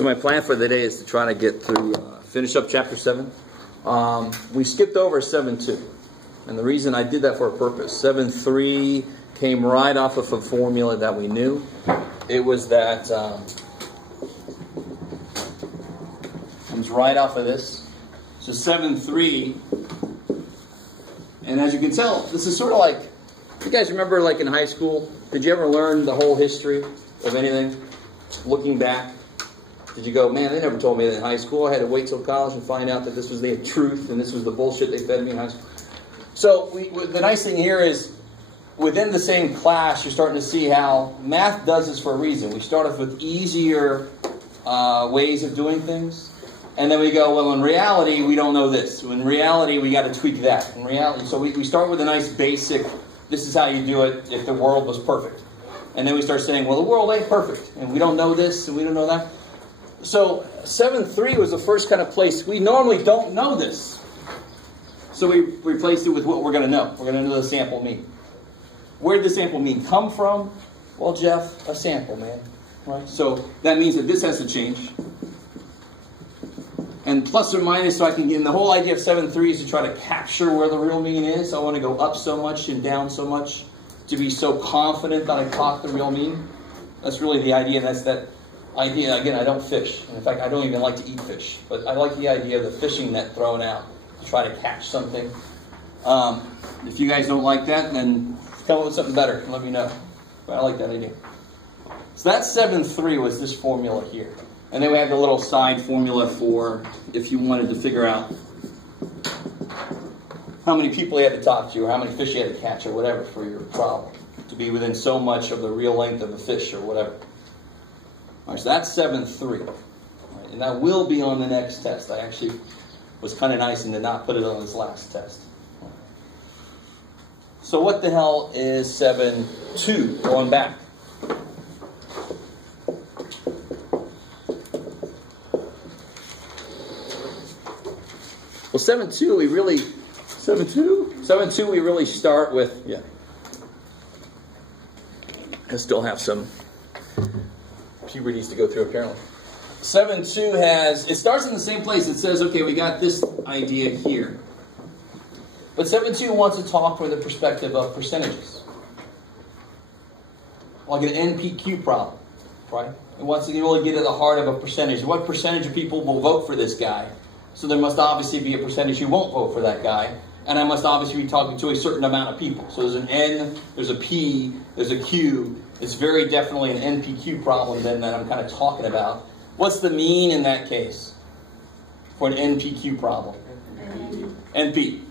So my plan for the day is to try to get through, finish up chapter 7. We skipped over 7.2. And the reason I did that for a purpose. 7.3 came right off of a formula that we knew. It was that, comes right off of this. So 7.3, and as you can tell, this is sort of like, you guys remember like in high school, did you ever learn the whole history of anything? Looking back, did you go, man, they never told me that in high school. I had to wait till college and find out that this was the truth and this was the bullshit they fed me in high school. So the nice thing here is, within the same class, you're starting to see how math does this for a reason. We start off with easier ways of doing things. And then we go, well, in reality, we don't know this. In reality, we got to tweak that. In reality, so we start with a nice basic, this is how you do it if the world was perfect. And then we start saying, well, the world ain't perfect. And we don't know this, and we don't know that. So 7.3 was the first kind of place. We normally don't know this. So we replaced it with what we're going to know. We're going to know the sample mean. Where did the sample mean come from? Well, Jeff, a sample, man. Right? So that means that this has to change. And plus or minus, so I can get in the whole idea of 7.3 is to try to capture where the real mean is. I want to go up so much and down so much to be so confident that I caught the real mean. That's really the idea. That's that idea. Again, I don't fish. And in fact, I don't even like to eat fish. But I like the idea of the fishing net thrown out to try to catch something. If you guys don't like that, then come up with something better and let me know. But I like that idea. So that 7.3 was this formula here. And then we have the little side formula for if you wanted to figure out how many people you had to talk to or how many fish you had to catch or whatever for your problem. To be within so much of the real length of a fish or whatever. All right, so that's 7.3. Right, and that will be on the next test. I actually was kind of nice and did not put it on this last test. So what the hell is 7.2 going back? Well, 7.2 we really... 7.2 we really start with... Yeah. I still have some puberties to go through, apparently. 7.2 has... It starts in the same place. It says, okay, we got this idea here. But 7.2 wants to talk from the perspective of percentages. Like an NPQ problem, right? It wants to really get at the heart of a percentage. What percentage of people will vote for this guy? So there must obviously be a percentage who won't vote for that guy. And I must obviously be talking to a certain amount of people. So there's an N, there's a P, there's a Q. It's very definitely an NPQ problem then that I'm kind of talking about. What's the mean in that case for an NPQ problem? NP.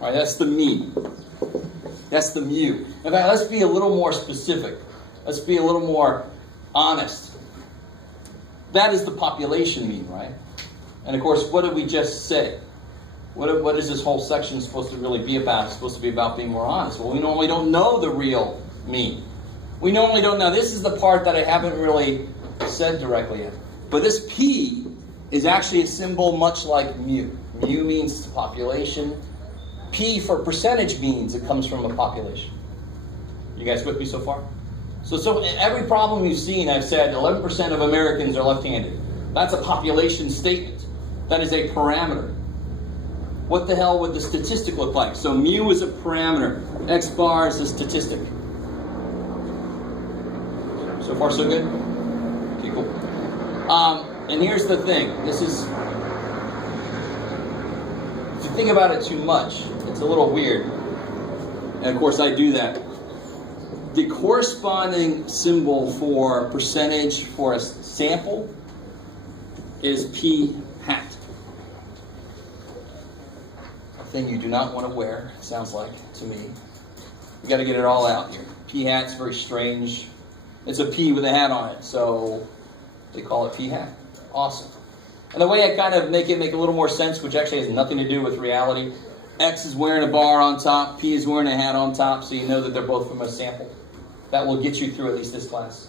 All right, that's the mean. That's the mu. In fact, let's be a little more specific. Let's be a little more honest. That is the population mean, right? And of course, what did we just say? What is this whole section supposed to really be about? It's supposed to be about being more honest. Well, we normally don't know the real mean. We normally don't know. This is the part that I haven't really said directly yet. But this P is actually a symbol much like mu. Mu means population. P for percentage means it comes from a population. You guys with me so far? So every problem you've seen, I've said 11% of Americans are left-handed. That's a population statement. That is a parameter. What the hell would the statistic look like? So mu is a parameter. X bar is a statistic. So far so good? Okay, cool. And here's the thing. This is, if you think about it too much, it's a little weird. And of course I do that. The corresponding symbol for percentage for a sample is P hat. A thing you do not want to wear, sounds like to me. You got to get it all out here. P hat's very strange. It's a P with a hat on it, so they call it P hat. Awesome. And the way I kind of make it make a little more sense, which actually has nothing to do with reality, X is wearing a bar on top, P is wearing a hat on top, so you know that they're both from a sample. That will get you through at least this class.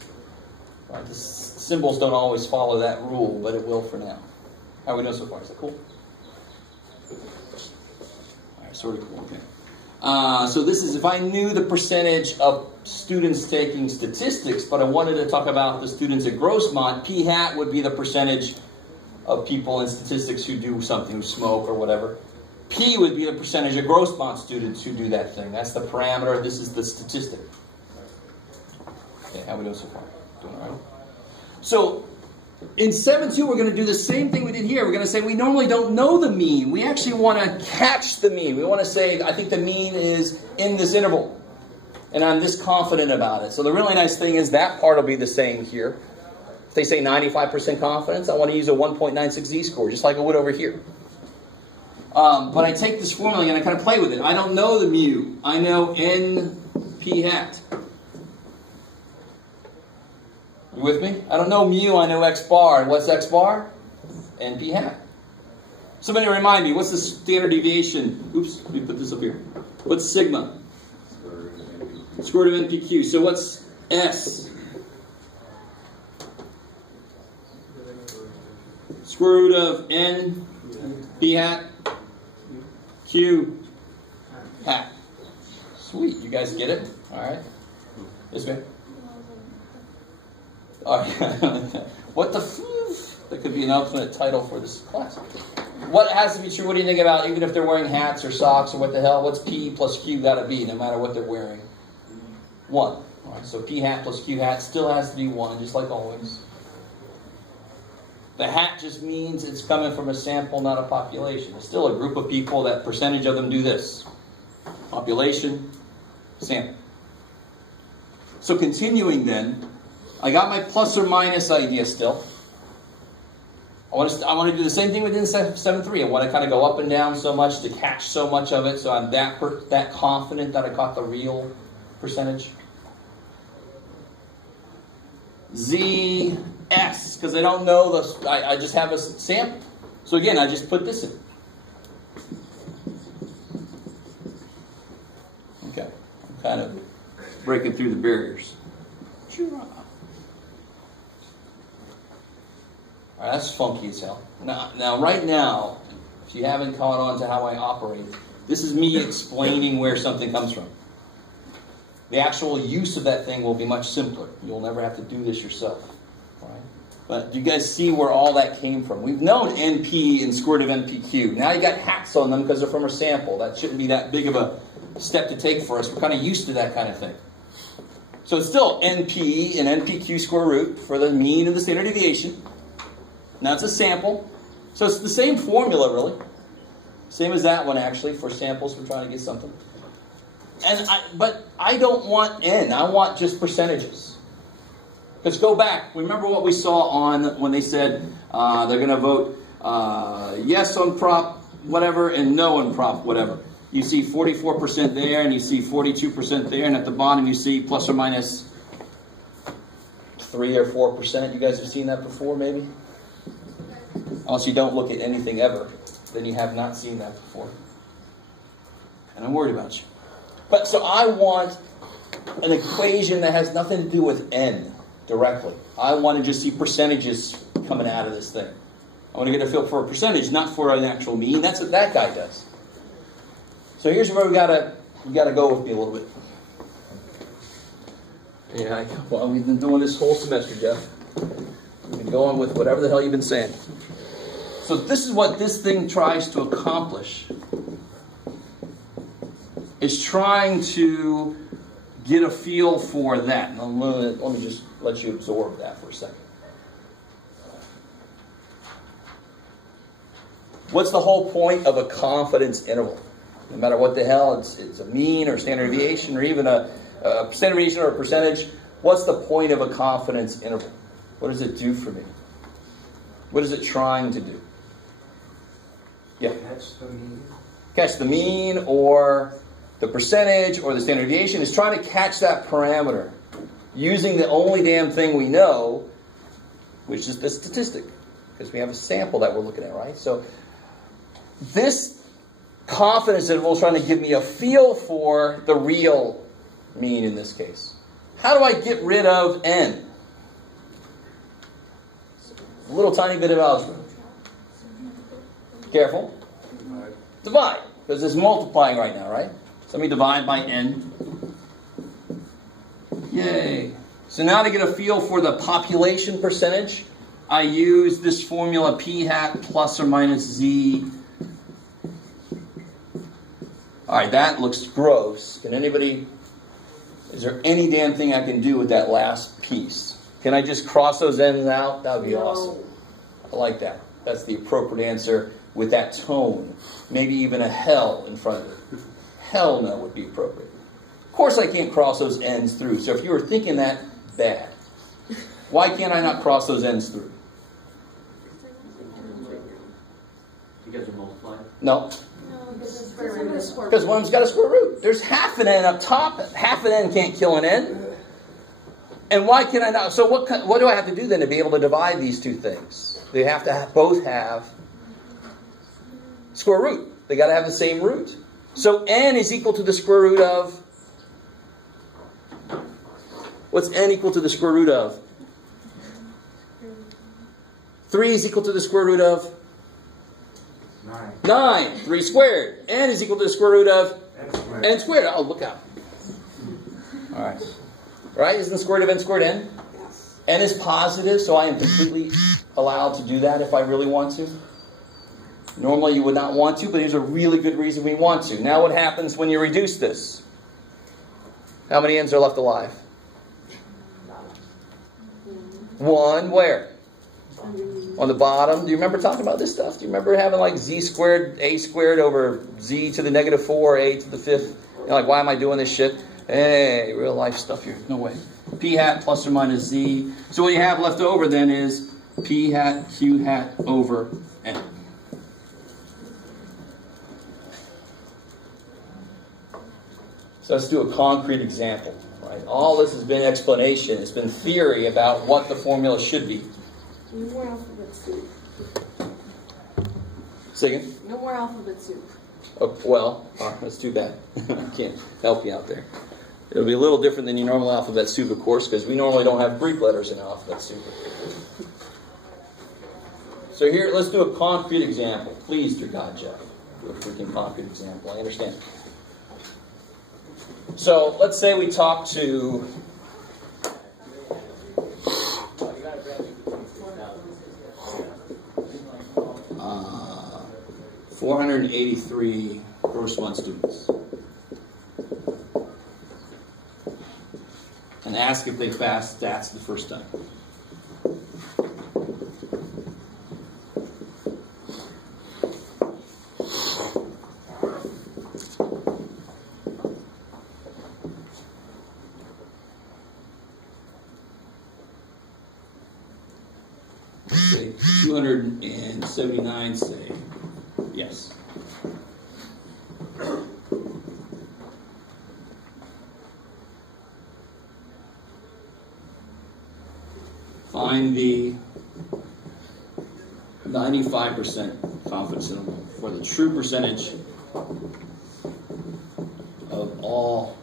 Right? The symbols don't always follow that rule, but it will for now. How do we know so far? Is that cool? All right, sort of cool, okay. So this is if I knew the percentage of students taking statistics, but I wanted to talk about the students at Grossmont, P hat would be the percentage of people in statistics who do something, who smoke or whatever. P would be the percentage of Grossmont students who do that thing. That's the parameter. This is the statistic. Okay, how we doing so far? Doing all right? So in 7.2, we're going to do the same thing we did here. We're going to say we normally don't know the mean. We actually want to catch the mean. We want to say, I think the mean is in this interval. And I'm this confident about it. So the really nice thing is that part will be the same here. If they say 95% confidence, I want to use a 1.96 z-score, just like I would over here. But I take this formula and I kind of play with it. I don't know the mu. I know n p hat. You with me? I don't know mu, I know x bar. And what's x bar? N p hat. Somebody remind me, what's the standard deviation? Oops, let me put this up here. What's sigma? Square root of NPQ. So what's S? Square root of N P hat Q hat. Sweet. You guys get it? All right. This way. All right. What the f? That could be an alternate title for this class. What has to be true? What do you think about, even if they're wearing hats or socks or what the hell? What's P plus Q got to be, no matter what they're wearing? 1. All right, so P hat plus Q hat still has to be 1, just like always. The hat just means it's coming from a sample, not a population. It's still a group of people that percentage of them do this. Population, sample. So continuing then, I got my plus or minus idea still. I want to do the same thing within 7.3. I want to kind of go up and down so much to catch so much of it, so I'm that confident that I caught the real percentage. ZS, because I don't know the, I just have a sample. So again, I just put this in. Okay, I'm kind of breaking through the barriers. All right, that's funky as hell. Now, right now, if you haven't caught on to how I operate, this is me explaining where something comes from. The actual use of that thing will be much simpler. You'll never have to do this yourself. All right? But do you guys see where all that came from? We've known NP and square root of NPQ. Now you got hats on them because they're from a sample. That shouldn't be that big of a step to take for us. We're kind of used to that kind of thing. So it's still NP and NPQ square root for the mean and the standard deviation. Now it's a sample. So it's the same formula, really. Same as that one, actually, for samples. We're trying to get something. But I don't want n. I want just percentages. Let's go back. Remember what we saw on when they said they're going to vote yes on prop whatever and no on prop whatever. You see 44% there and you see 42% there. And at the bottom you see plus or minus 3 or 4%. You guys have seen that before, maybe? Unless you don't look at anything ever, then you have not seen that before. And I'm worried about you. But so I want an equation that has nothing to do with n directly. I want to just see percentages coming out of this thing. I want to get a feel for a percentage, not for an actual mean. That's what that guy does. So here's where you gotta go with me a little bit. Yeah, well, we've been doing this whole semester, Jeff. We've been going with whatever the hell you've been saying. So this is what this thing tries to accomplish. It's trying to get a feel for that. Now, let me just let you absorb that for a second. What's the whole point of a confidence interval? No matter what the hell, it's a mean or standard deviation or even a standard deviation or a percentage. What's the point of a confidence interval? What does it do for me? What is it trying to do? Yeah. Catch the mean. Catch the mean or the percentage or the standard deviation. Is trying to catch that parameter using the only damn thing we know, which is the statistic, because we have a sample that we're looking at, right? So this confidence interval is trying to give me a feel for the real mean in this case. How do I get rid of n? A little tiny bit of algebra. Careful. Divide. Because it's multiplying right now, right? let me divide by n. Yay. So now to get a feel for the population percentage, I use this formula p hat plus or minus z. All right, that looks gross. Can anybody, is there any damn thing I can do with that last piece? Can I just cross those ends out? That would be awesome. I like that. That's the appropriate answer with that tone. Maybe even a hell in front of it. Hell no would be appropriate. Of course I can't cross those ends through. So if you were thinking that, bad. Why can't I not cross those ends through? Because you're multiplying? No. Because one of them's got a square root. There's half an n up top. Half an n can't kill an n. And why can I not? So what do I have to do then to be able to divide these two things? They have to both have square root. They got to have the same root. So n is equal to the square root of... What's n equal to the square root of? 3 is equal to the square root of? 9. 3 squared. N is equal to the square root of? N squared. Oh, look out. All right. Right? Isn't the square root of n squared n? Yes. N is positive, so I am completely allowed to do that if I really want to. Normally you would not want to, but here's a really good reason we want to. Now what happens when you reduce this? How many n's are left alive? 1 where? On the bottom. Do you remember talking about this stuff? Do you remember having like z squared, a squared over z to the negative 4, a to the 5th? You're like, why am I doing this shit? Hey, real life stuff here. No way. P hat plus or minus z. So what you have left over then is p hat q hat over n. So let's do a concrete example. Right? All this has been explanation. It's been theory about what the formula should be. No more alphabet soup. Say again? No more alphabet soup. Oh, well, that's too bad. I can't help you out there. It'll be a little different than your normal alphabet soup, of course, because we normally don't have Greek letters in alphabet soup. So here, let's do a concrete example. Please, dear God, Jeff. Do a freaking concrete example. I understand. So let's say we talk to 483 gross 1 students and ask if they passed stats the first time. Let's say 279 say yes. Find the 95% confidence interval for the true percentage of all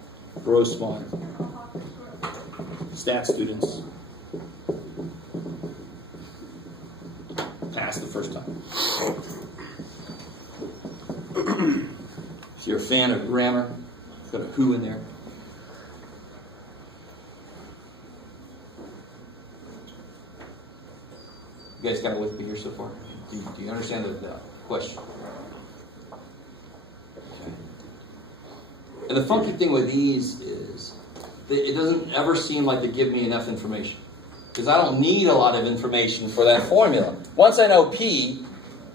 gross 1 stat students pass the first time. If you're a fan of grammar, put a who in there. You guys got it with me here so far? Do you understand the question? Okay. And the funky thing with these is it doesn't ever seem like they give me enough information. Because I don't need a lot of information for that formula. Once I know P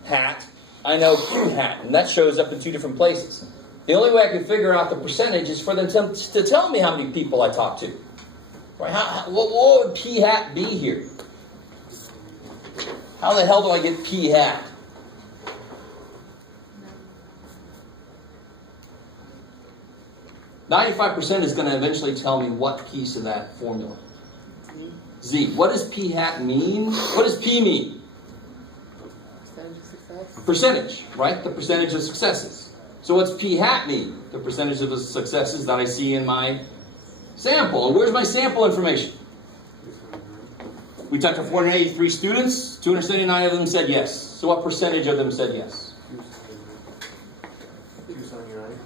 hat, I know Q hat. And that shows up in 2 different places. The only way I can figure out the percentage is for them to tell me how many people I talk to. Right? What would P hat be here? How the hell do I get P hat? %95 is going to eventually tell me what piece of that formula. Z. What does P hat mean? What does P mean? Percentage of success. Percentage, right? The percentage of successes. So what's P hat mean? The percentage of the successes that I see in my sample. And where's my sample information? We talked to 483 students. 279 of them said yes. So what percentage of them said yes? 279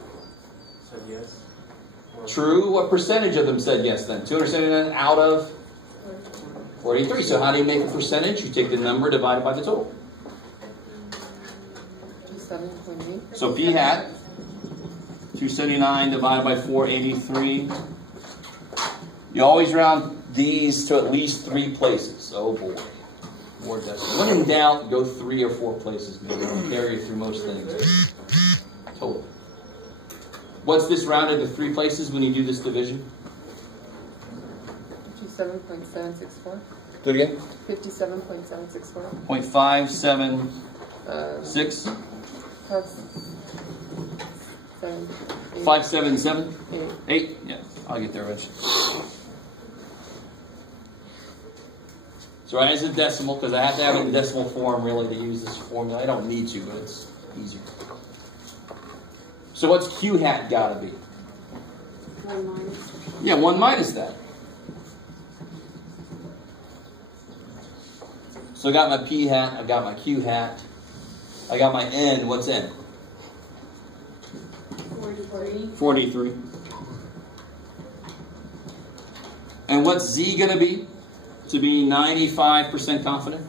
said yes. True. What percentage of them said yes then? 279 out of 43. So how do you make a percentage? You take the number divided by the total. 7.8. So P hat, 279 divided by 483. You always round these to at least 3 places. Oh boy. More decimals. When in doubt, go 3 or 4 places. Maybe it'll carry you through most things. Total. What's this rounded to 3 places when you do this division? 57.764. Do it again. 57.764. 0.576. 577. 8. Yeah, I'll get there eventually. So right, it's a decimal because I have to have it in decimal form really to use this formula. I don't need to, but it's easier. So what's Q hat got to be? 1 minus. Yeah, 1 minus that. So I got my P hat, I've got my Q hat, I got my N. What's N? 43. And what's Z going to be? To be 95% confident?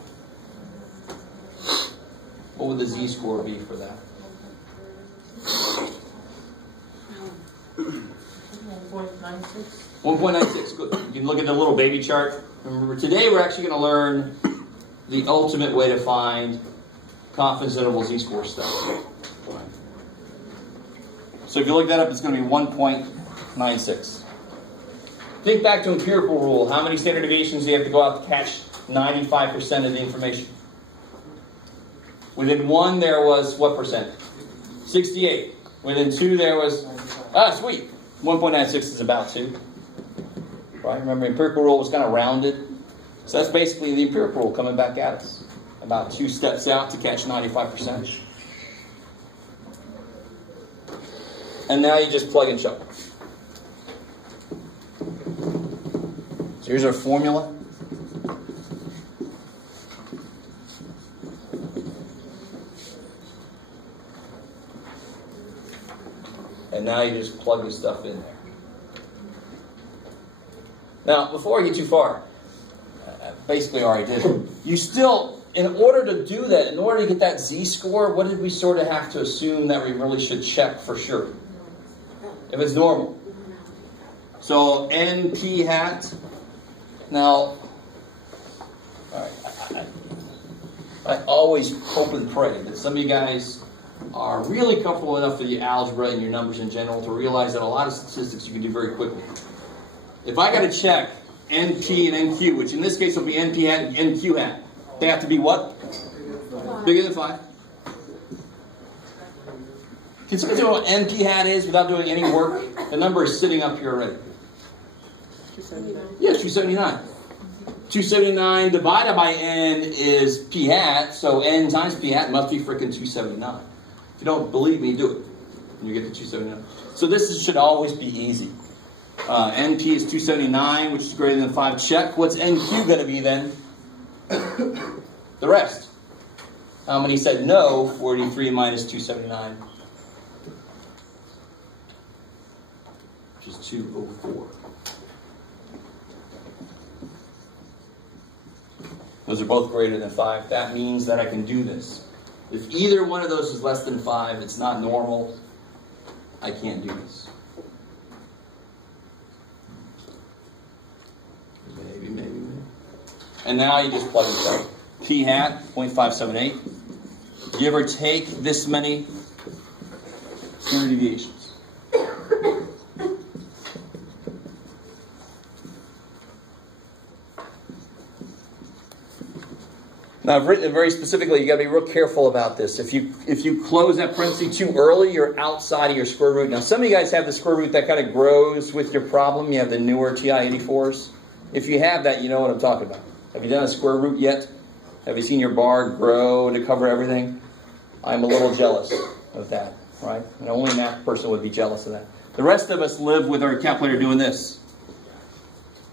What would the Z score be for that? 1.96. Good. You can look at the little baby chart. Remember, today we're actually going to learn the ultimate way to find confidence interval Z-score stuff. So if you look that up, it's going to be 1.96. Think back to empirical rule. How many standard deviations do you have to go out to catch 95% of the information? Within 1, there was what percent? 68. Within 2, there was, sweet. 1.96 is about 2. Right? Remember, empirical rule was kind of rounded. So that's basically the empirical rule coming back at us. About 2 steps out to catch 95%. And now you just plug and shuffle. So here's our formula. And now you just plug the stuff in there. Now, before I get too far, basically already did. You still, in order to do that, in order to get that Z-score, what did we sort of have to assume that we really should check for sure? If it's normal. So, NP hat. Now, I always hope and pray that some of you guys are really comfortable enough with your algebra and your numbers in general to realize that a lot of statistics you can do very quickly. If I got to check NP and NQ, which in this case will be NP hat and NQ hat, they have to be what? Bigger than 5. Can somebody tell me what NP hat is without doing any work? The number is sitting up here already. 279. Yeah, 279. 279 divided by N is P hat, so N times P hat must be frickin' 279. If you don't believe me, do it. And you get the 279. So this should always be easy. NP is 279, which is greater than 5. Check. What's NQ going to be then? The rest. How many said no? 43 minus 279. Which is 204. Those are both greater than 5. That means that I can do this. If either one of those is less than 5, it's not normal. I can't do this. Maybe. And now you just plug it in. P hat, 0.578. Give or take this many standard deviations. Now I've written it very specifically. You got to be real careful about this. If you close that parenthesis too early, you're outside of your square root. Now some of you guys have the square root that kind of grows with your problem. You have the newer TI-84s. If you have that, you know what I'm talking about. Have you done a square root yet? Have you seen your bar grow to cover everything? I'm a little jealous of that, right? And only a math person would be jealous of that. The rest of us live with our calculator doing this.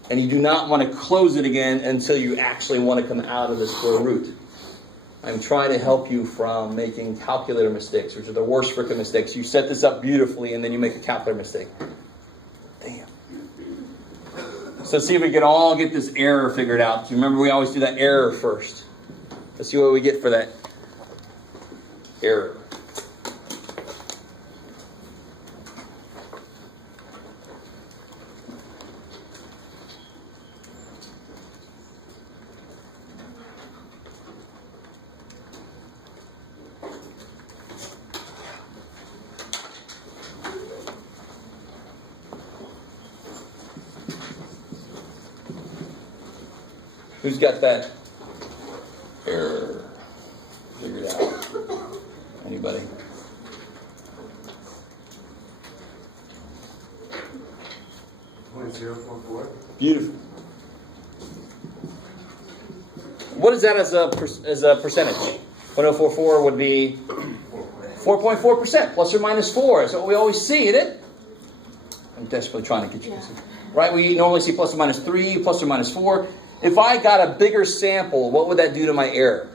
And you do not want to close it again until you actually want to come out of the square root. I'm trying to help you from making calculator mistakes, which are the worst freaking mistakes. You set this up beautifully, and then you make a calculator mistake. Damn. So let's see if we can all get this error figured out. Remember, we always do that error first. Let's see what we get for that error. Who's got that error figured out? Anybody? .044. Beautiful. What is that as a percentage? 0.044 would be 4.4%, plus or minus 4. That's what we always see, isn't it? I'm desperately trying to get you to see. Right? We normally see plus or minus 3, plus or minus 4. If I got a bigger sample, what would that do to my error?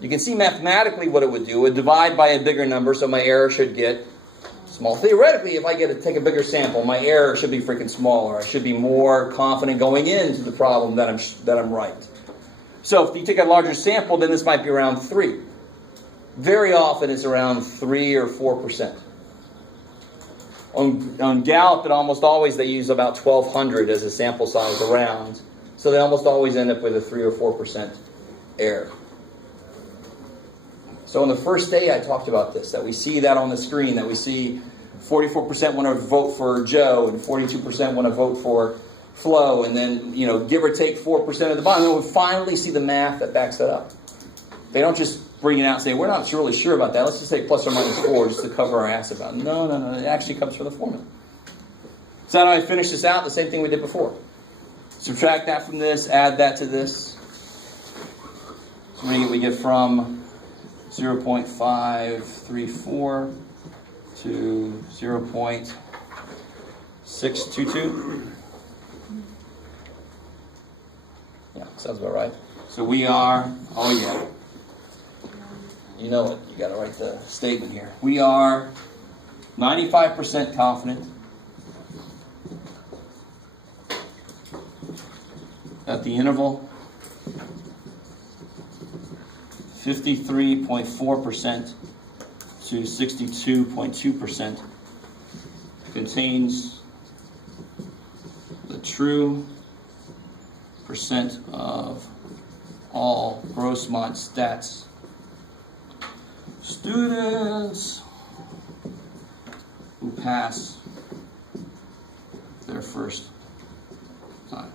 You can see mathematically what it would do. It would divide by a bigger number, so my error should get small. Theoretically, if I get to take a bigger sample, my error should be freaking smaller. I should be more confident going into the problem that I'm right. So if you take a larger sample, then this might be around 3. Very often it's around 3 or 4%. On Gallup, it almost always they use about 1,200 as a sample size around. So they almost always end up with a 3 or 4% error. So on the first day I talked about this, that we see that on the screen, that we see 44% want to vote for Joe and 42% want to vote for Flo, and then, you know, give or take 4% at the bottom. And we'll finally see the math that backs that up. They don't just bring it out and say, we're not really sure about that. Let's just say plus or minus 4 just to cover our ass about it. No. It actually comes from the formula. So how do I finish this out? The same thing we did before. Subtract that from this, add that to this. So we get from 0.534 to 0.622. Yeah, sounds about right. So we are, oh yeah. You know it. You got to write the statement here. We are 95% confident that the interval 53.4% to 62.2% contains the true percent of all Grossmont stats students who pass their first time.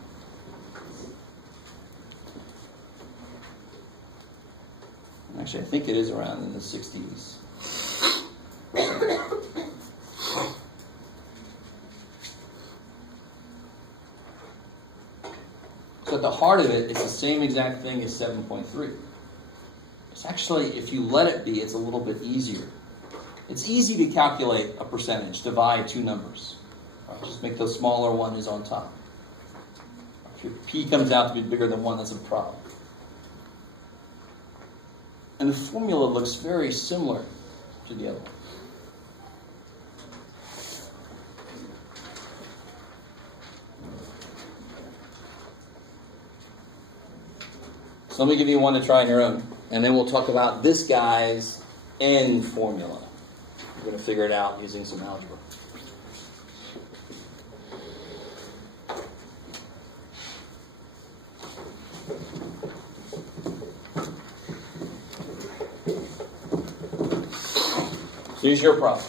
Actually, I think it is around in the 60s. So at the heart of it, it's the same exact thing as 7.3. It's actually, if you let it be, it's a little bit easier. It's easy to calculate a percentage, divide two numbers. Just make the smaller one is on top. If your P comes out to be bigger than 1, that's a problem. And the formula looks very similar to the other one. So let me give you one to try on your own. And then we'll talk about this guy's N formula. We're going to figure it out using some algebra. So here's your problem.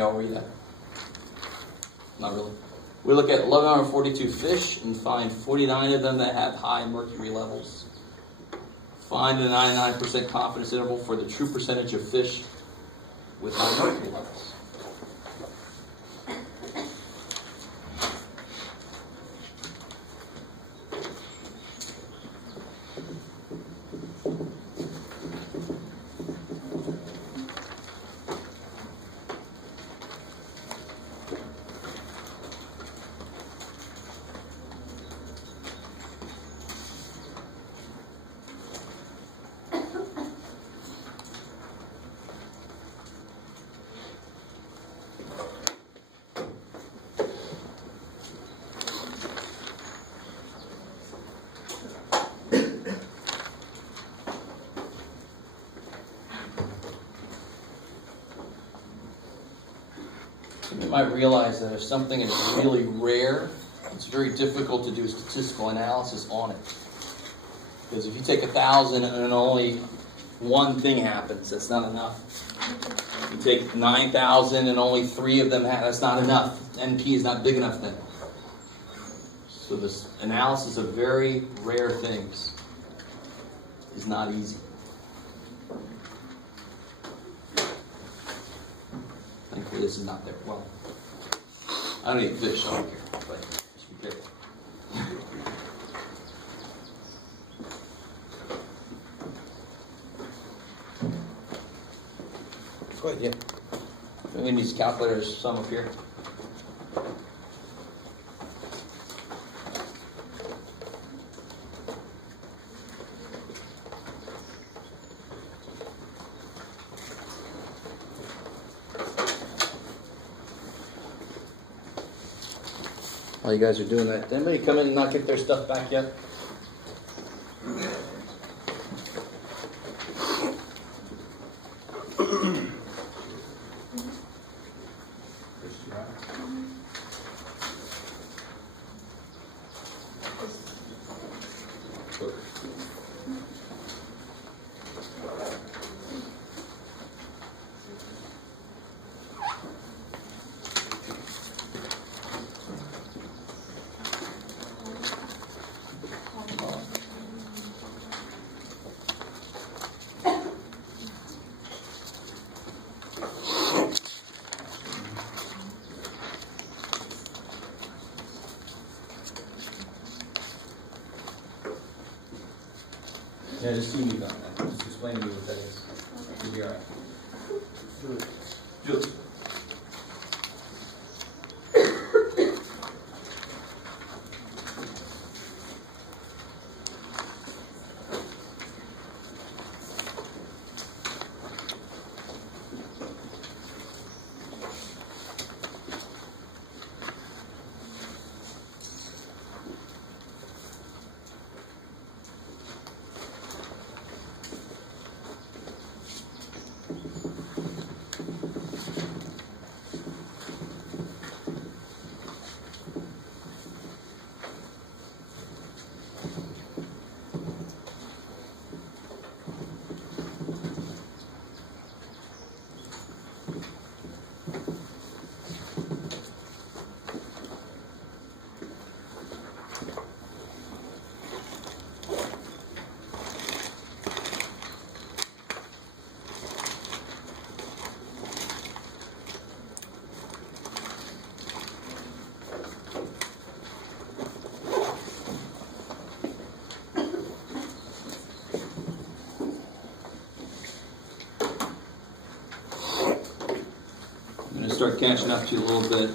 y'all read that? Not really. We look at 1,142 fish and find 49 of them that have high mercury levels. Find a 99% confidence interval for the true percentage of fish with high mercury levels. You might realize that if something is really rare, it's very difficult to do statistical analysis on it. Because if you take 1,000 and only one thing happens, that's not enough. You take 9,000 and only 3 of them happen, that's not enough. NP is not big enough then. So this analysis of very rare things is not easy. Thankfully, this is not there. Well, I don't eat fish, I don't care, but just be careful. Go ahead, yeah. If anyone needs calculators, some up here. While you guys are doing that, did anybody come in and not get their stuff back yet? Yeah, just see me on that. Just explain to me what that is. You'll be all right. Do it. Start catching up to you a little bit.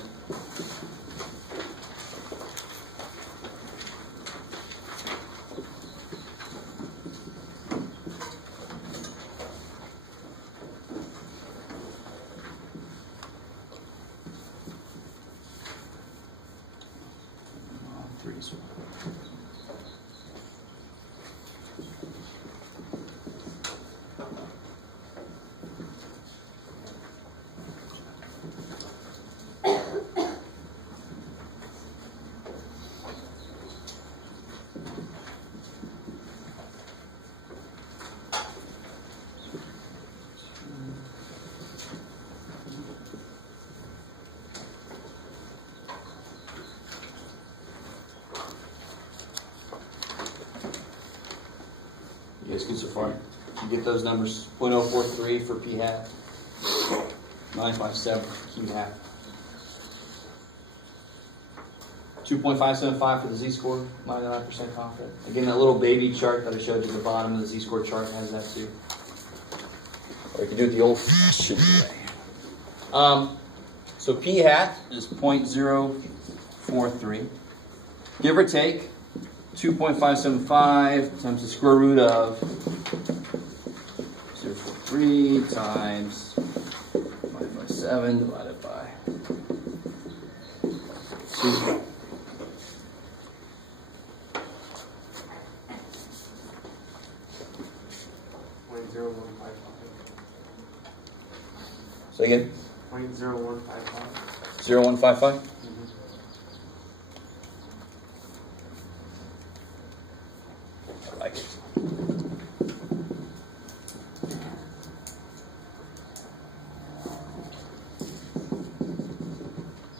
guys good so far? You get those numbers? 0.043 for p hat. 957 for q hat. 2.575 for the z-score, 99% confident. Again, that little baby chart that I showed you at the bottom of the z-score chart has that too. Or you can do it the old-fashioned way. So p hat is 0.043. Give or take, 2.575 times the square root of 0.43 times 557 divided by 2. So again? 0.0155. 0.155? I like it.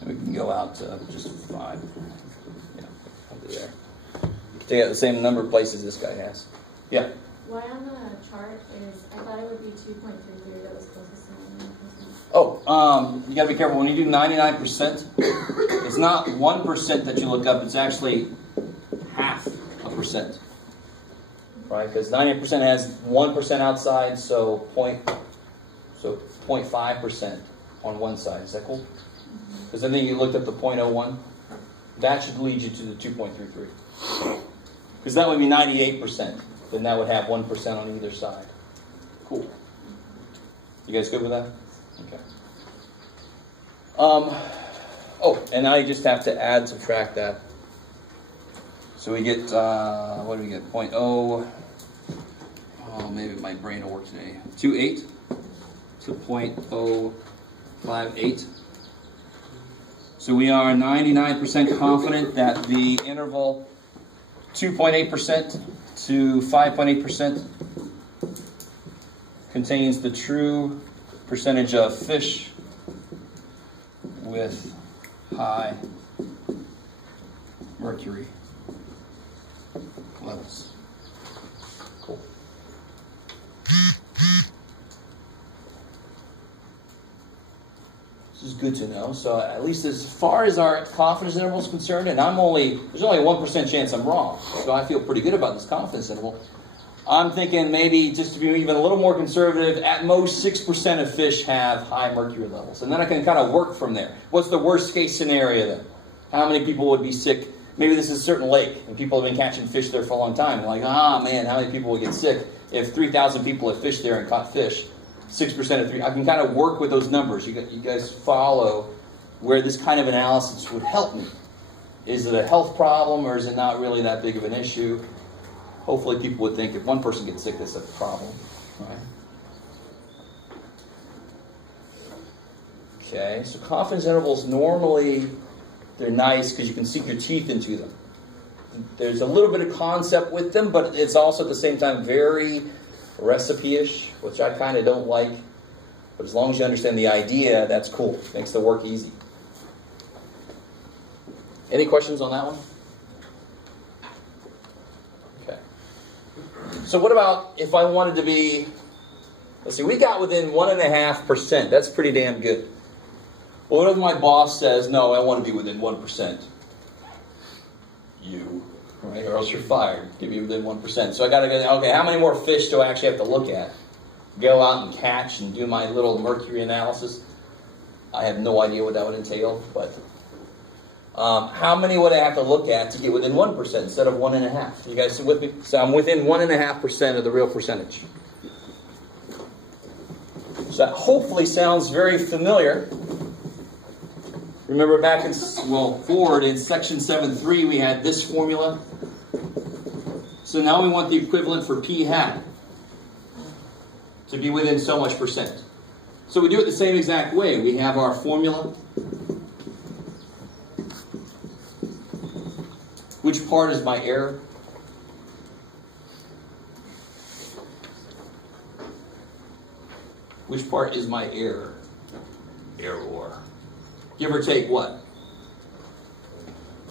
And we can go out to just 5. Yeah, under there. You can take out the same number of places this guy has. Yeah? Why on the chart is, I thought it would be 2.33 that was closest to 99%. Oh, you gotta be careful. When you do 99%, it's not 1% that you look up, it's actually half a percent. Right? Because 98% has 1% outside, so 0.5% on one side. Is that cool? Because I think you looked up the 0.01. That should lead you to the 2.33. Because that would be 98%. Then that would have 1% on either side. Cool. You guys good with that? Okay. Oh, and now you just have to add, subtract that. So we get, what do we get? 0.0, oh, maybe my brain will work today. 28 to 0.058. So we are 99% confident that the interval 2.8% to 5.8% contains the true percentage of fish with high mercury levels. Cool. This is good to know. So at least as far as our confidence interval is concerned, and there's only a 1% chance I'm wrong. So I feel pretty good about this confidence interval. I'm thinking maybe just to be even a little more conservative, at most 6% of fish have high mercury levels. And then I can kind of work from there. What's the worst case scenario then? How many people would be sick? Maybe this is a certain lake and people have been catching fish there for a long time. They're like, man, how many people would get sick if 3,000 people have fished there and caught fish? 6% of 3. I can kind of work with those numbers. You guys follow where this kind of analysis would help me. Is it a health problem or is it not really that big of an issue? Hopefully people would think if one person gets sick, that's a problem, right? Okay, so confidence intervals normally, they're nice because you can sink your teeth into them. There's a little bit of concept with them, but it's also at the same time very recipe-ish, which I kind of don't like. But as long as you understand the idea, that's cool. Makes the work easy. Any questions on that one? Okay. So what about if I wanted to be, let's see, we got within 1.5%. That's pretty damn good. Well, what if my boss says, no, I want to be within 1%? You, right? Or else you're fired. Give me within 1%. So I got to go, okay, how many more fish do I actually have to look at? Go out and catch and do my little mercury analysis. I have no idea what that would entail, but how many would I have to look at to get within 1% instead of 1.5%? You guys with me? So I'm within 1.5% of the real percentage. So that hopefully sounds very familiar. Remember back in, forward in section 7.3 we had this formula. So now we want the equivalent for p hat to be within so much percent. So we do it the same exact way. We have our formula. Which part is my error? Which part is my error? Error. Give or take what?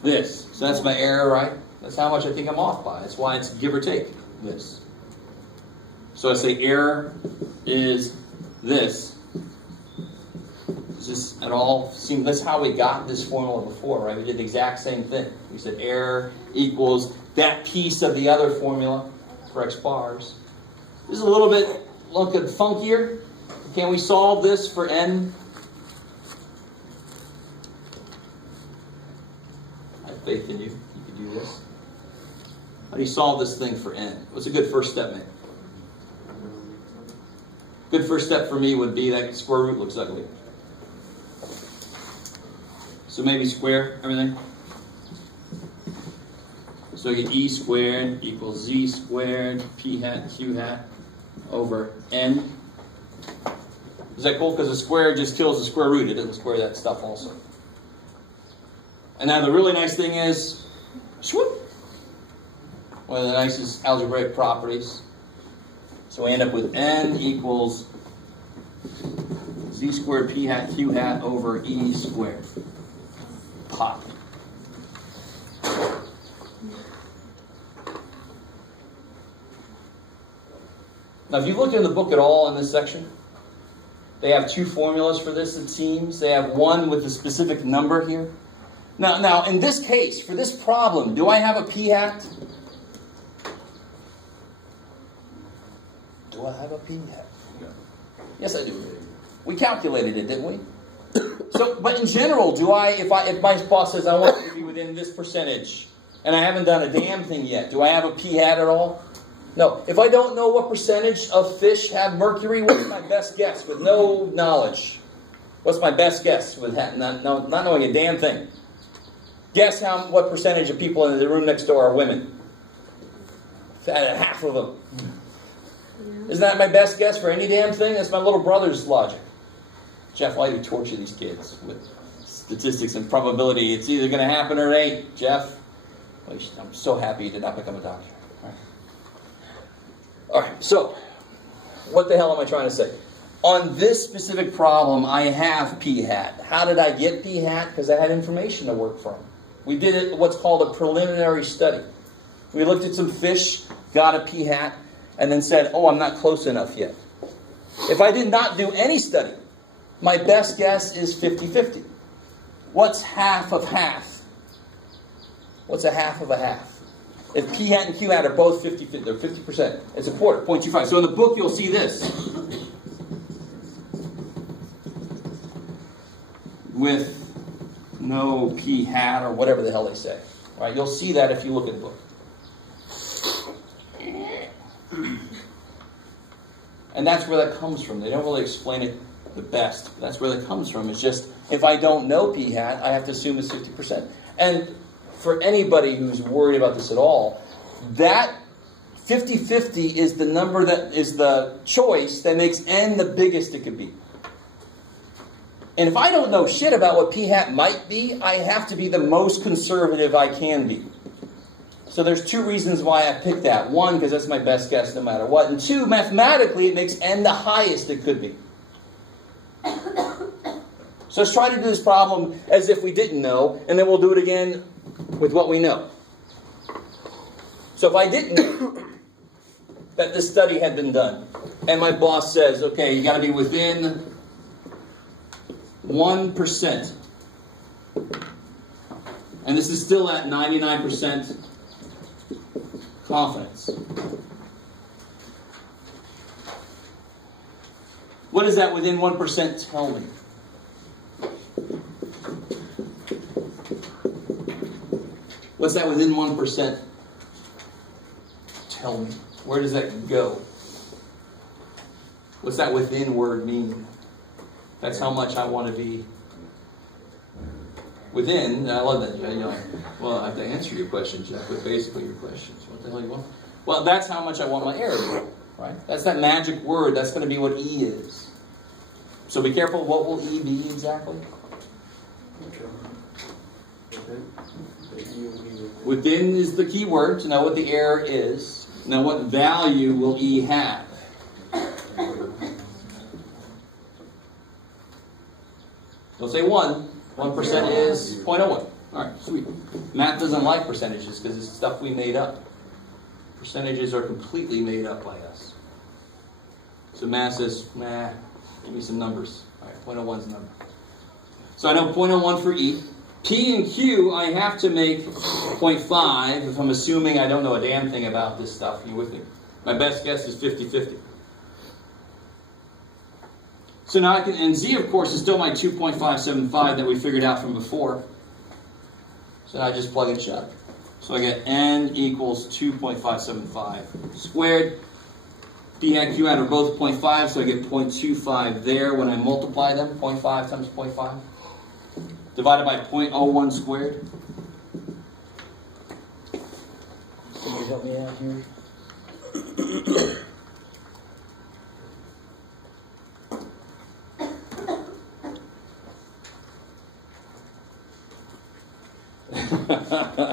This. So that's my error, right? That's how much I think I'm off by. That's why it's give or take this. So I say error is this. Does this at all seem, that's how we got this formula before, right? We did the exact same thing. We said error equals that piece of the other formula for x bars. This is a little bit looking funkier. Can we solve this for n? I have faith in you. You can do this. How do you solve this thing for n? What's a good first step, man? Good first step for me would be that square root looks ugly. So maybe square everything. So you get e squared equals z squared p hat q hat over n. Is that cool? Because the square just kills the square root. It doesn't square that stuff also. And now the really nice thing is, swoop, one of the nicest algebraic properties. So we end up with n equals z squared p hat q hat over e squared. Pop. Now if you look in the book at all in this section, they have two formulas for this, it seems. They have one with a specific number here. Now in this case, for this problem, do I have a p hat? Do I have a p hat? Yes, I do. We calculated it, didn't we? So, but in general, do I, if my boss says I want it to be within this percentage, and I haven't done a damn thing yet, do I have a p hat at all? No. If I don't know what percentage of fish have mercury, what's my best guess with no knowledge? What's my best guess with not knowing a damn thing? Guess what percentage of people in the room next door are women? Half of them. Isn't that my best guess for any damn thing? That's my little brother's logic. Jeff, why do you torture these kids with statistics and probability? It's either going to happen or it ain't, Jeff. I'm so happy you did not become a doctor. All right, so what the hell am I trying to say? On this specific problem, I have p hat. How did I get p hat? Because I had information to work from. We did what's called a preliminary study. We looked at some fish, got a p hat, and then said, oh, I'm not close enough yet. If I did not do any study, my best guess is 50-50. What's half of half? What's a half of a half? If p hat and q hat are both 50-50, they're 50%. It's a quarter, 0.25. So in the book, you'll see this. With no p hat or whatever the hell they say. All right, you'll see that if you look at the book. And that's where that comes from. They don't really explain it the best. But that's where that comes from. It's just, if I don't know p hat, I have to assume it's 50%. And for anybody who's worried about this at all, that 50-50 is the number that is the choice that makes n the biggest it could be. And if I don't know shit about what p hat might be, I have to be the most conservative I can be. So there's two reasons why I picked that. One, because that's my best guess no matter what. And two, mathematically, it makes n the highest it could be. So let's try to do this problem as if we didn't know, and then we'll do it again with what we know. So if I didn't know that this study had been done, and my boss says, okay, you got to be within 1%. And this is still at 99% confidence. What does that within 1% tell me? What's that within 1% tell me? Where does that go? What's that within word mean? That's how much I want to be within. I love that. You know, well, I have to answer your question, Jeff, but basically your questions. What the hell you want? Well, that's how much I want my error to be, right? That's that magic word. That's going to be what E is. So be careful. What will E be exactly? Within is the key word to know what the error is. Now, what value will E have? Don't say 1. 1% is 0.01. All right, sweet. Math doesn't like percentages because it's stuff we made up. Percentages are completely made up by us. So math says, nah, give me some numbers. All right, 0.01 is a number. So I know 0.01 for E. P and Q, I have to make 0.5 if I'm assuming I don't know a damn thing about this stuff. You with me? My best guess is 50-50. So now I can, and Z of course is still my 2.575 that we figured out from before. So now I just plug and check. So I get N equals 2.575 squared. P hat, Q hat are both 0.5, so I get 0.25 there when I multiply them. 0.5 times 0.5. Divided by 0.01 squared. Somebody help me out here.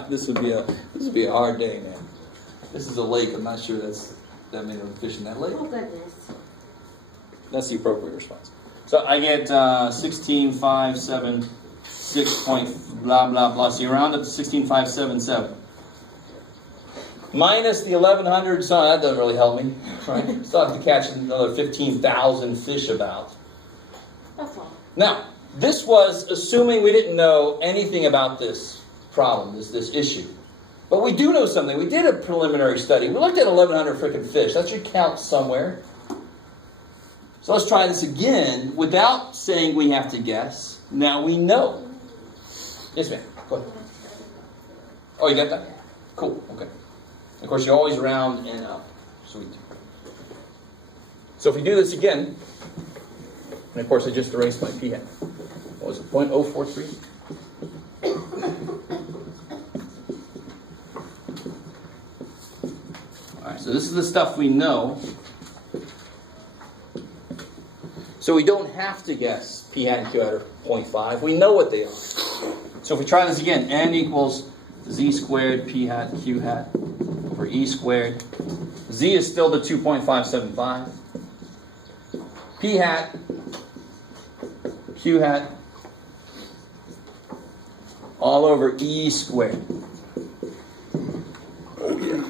This would be a hard day, man. This is a lake. I'm not sure that many of them fish in that lake. Oh, goodness. That's the appropriate response. So I get 16,576 point blah blah blah. So you round up to 16,577 minus the 1,100. So that doesn't really help me, right? Still have to catch another 15,000 fish about. That's all. Now, this was assuming we didn't know anything about this problem, this issue. But we do know something. We did a preliminary study. We looked at 1,100 freaking fish. That should count somewhere. So let's try this again without saying we have to guess. Now we know. Yes, ma'am. Go ahead. Oh, you got that? Cool. Okay. Of course, you always round and up. Sweet. So if we do this again, and of course I just erased my p hat. What was it? 0.043? Alright, so this is the stuff we know. So we don't have to guess p hat and q hat are 0.5. We know what they are. So if we try this again, n equals z squared p hat q hat over e squared. Z is still the 2.575. P hat, q hat, all over e squared. Oh yeah.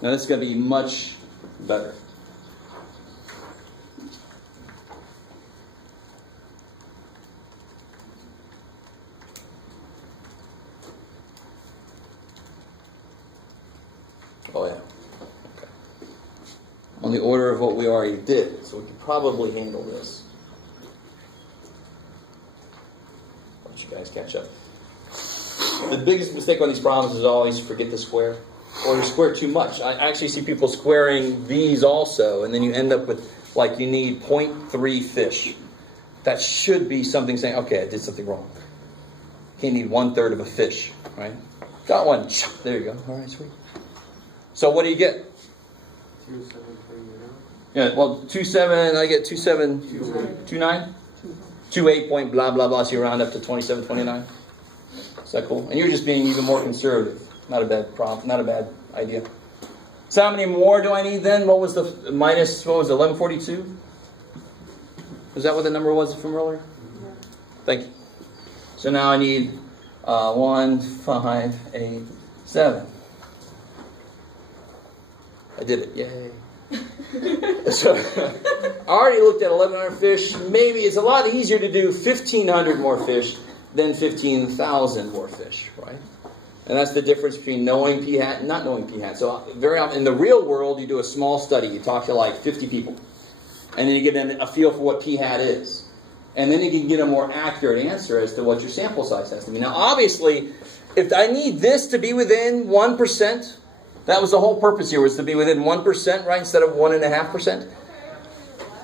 Now this is going to be much better. Oh yeah. Okay. On the order of what we already did, so we could probably handle this. Let you guys catch up. The biggest mistake on these problems is always forget to square, or to square too much. I actually see people squaring these also, and then you end up with, like, you need 0.3 fish. That should be something saying, okay, I did something wrong. You can't need 1/3 of a fish, right? Got one. There you go. All right, sweet. So what do you get? 2729. Yeah, well, 27, I get 2729? 28 point blah, blah, blah, so you round up to 2729. Is that cool? And you're just being even more conservative. Not a bad problem, not a bad idea. So how many more do I need then? What was the minus, what was it, 1142? Was that what the number was from earlier? Yeah. Thank you. So now I need 1, 5, 8, 7. I did it. Yay. So I already looked at 1,100 fish. Maybe it's a lot easier to do 1,500 more fish than 15,000 more fish, right? And that's the difference between knowing p hat and not knowing p hat. So very often in the real world, you do a small study. You talk to like 50 people. And then you get a feel for what p hat is. And then you can get a more accurate answer as to what your sample size has to be. Now, obviously, if I need this to be within 1%, that was the whole purpose here, was to be within 1%, right, instead of 1.5%.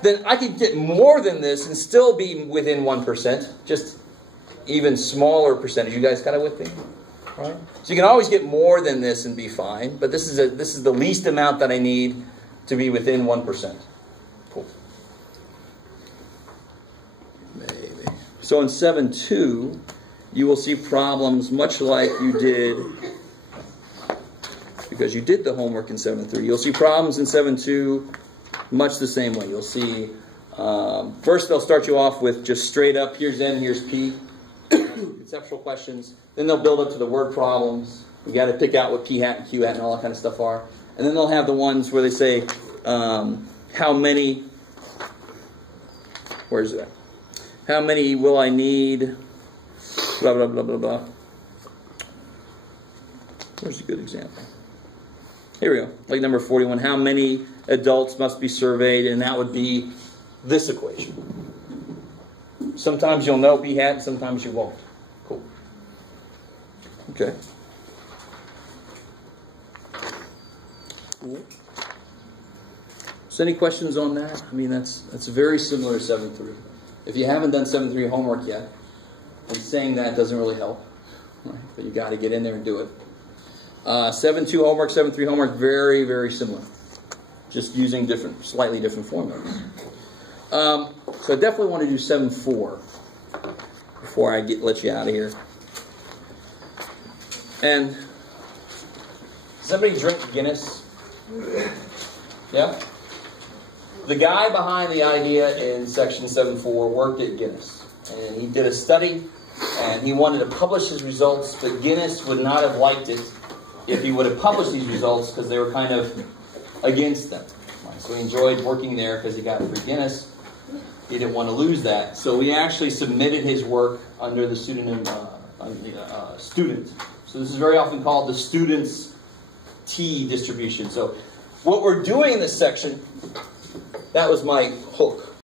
Then I could get more than this and still be within 1%, just even smaller percentage. You guys kind of with me? Right? So you can always get more than this and be fine, but this is the least amount that I need to be within 1%. Cool. Maybe. So in 7.2, you will see problems much like you did, because you did the homework in 7.3. You'll see problems in 7.2 much the same way. You'll see, first they'll start you off with just straight up, here's N, here's P, conceptual questions. Then they'll build up to the word problems. You got to pick out what P hat and Q hat and all that kind of stuff are. And then they'll have the ones where they say how many Where's that? How many will I need? Blah, blah, blah, blah, blah. Where's a good example? Here we go. Like number 41. How many adults must be surveyed? And that would be this equation. Sometimes you'll know B hat, sometimes you won't. Cool. Okay. Cool. So any questions on that? I mean, that's very similar to 7.3. If you haven't done 7.3 homework yet, and saying that doesn't really help. Right? But you got to get in there and do it. 7.2 homework, 7.3 homework, very, very similar. Just using slightly different formulas. So I definitely want to do 7.4 before I let you out of here. And does anybody drink Guinness? Yeah? The guy behind the idea in section 7.4 worked at Guinness. And he did a study, and he wanted to publish his results, but Guinness would not have liked it if he would have published these results because they were kind of against them. So he enjoyed working there because he got free Guinness. He didn't want to lose that. So we actually submitted his work under the pseudonym student. So this is very often called the student's T distribution. So what we're doing in this section, that was my hook.